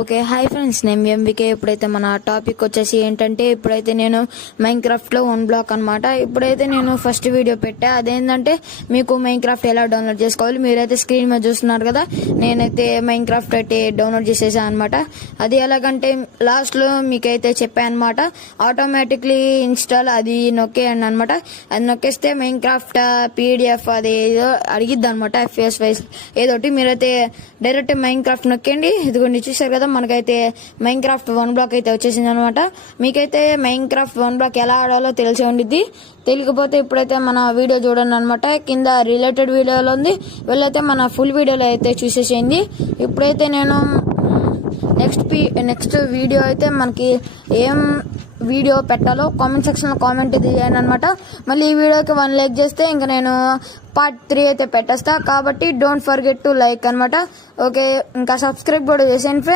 Okay, hi friends, నేను MBK. ఇప్పుడైతే మన టాపిక్ వచ్చేసి ఏంటంటే, ఇప్పుడైతే నేను మైన్క్రాఫ్ట్లో 1 బ్లాక్ అనమాట. ఇప్పుడైతే నేను ఫస్ట్ వీడియో పెట్టా. అదేంటంటే మీకు మైన్క్రాఫ్ట్ ఎలా డౌన్లోడ్ చేసుకోవాలి. మీరైతే స్క్రీన్ మీద చూస్తున్నారు కదా, నేనైతే మైన్క్రాఫ్ట్ అయితే డౌన్లోడ్ చేసేసాను అనమాట. అది ఎలాగంటే లాస్ట్లో మీకైతే చెప్పాను అనమాట. ఆటోమేటిక్లీ ఇన్స్టాల్ అది నొక్కేయండి అనమాట. అది నొక్కేస్తే మైన్క్రాఫ్ట్ పీడిఎఫ్ అది ఏదో అడిగిద్ది అనమాట. ఎఫ్ఎస్ వైస్ ఏదోటి. మీరైతే డైరెక్ట్ మైన్క్రాఫ్ట్ నొక్కండి. ఇదిగోండి, చూసారు కదా, మనకైతే మైన్క్రాఫ్ట్ 1 బ్లాక్ అయితే వచ్చేసింది అనమాట. మీకైతే మైన్క్రాఫ్ట్ 1 బ్లాక్ ఎలా ఆడాలో తెలిసి ఉండిద్ది. తెలియకపోతే ఇప్పుడైతే మన వీడియో చూడండి అనమాట. కింద రిలేటెడ్ వీడియోలో ఉంది, వెళ్ళైతే మన ఫుల్ వీడియోలో అయితే చూసేసేయండి. ఇప్పుడైతే నేను నెక్స్ట్ వీడియో అయితే మనకి ఏం వీడియో పెట్టాలో కామెంట్ సెక్షన్ లో కామెంట్ చేయండి అనమాట. మళ్ళీ ఈ వీడియోకి 1 లైక్ చేస్తే ఇంకా నేను పార్ట్ 3 అయితే పెట్టేస్తా. కాబట్టి డోంట్ ఫర్గెట్ టు లైక్ అనమాట. ఓకే, ఇంకా సబ్స్క్రైబ్ కూడా చేసేయండి.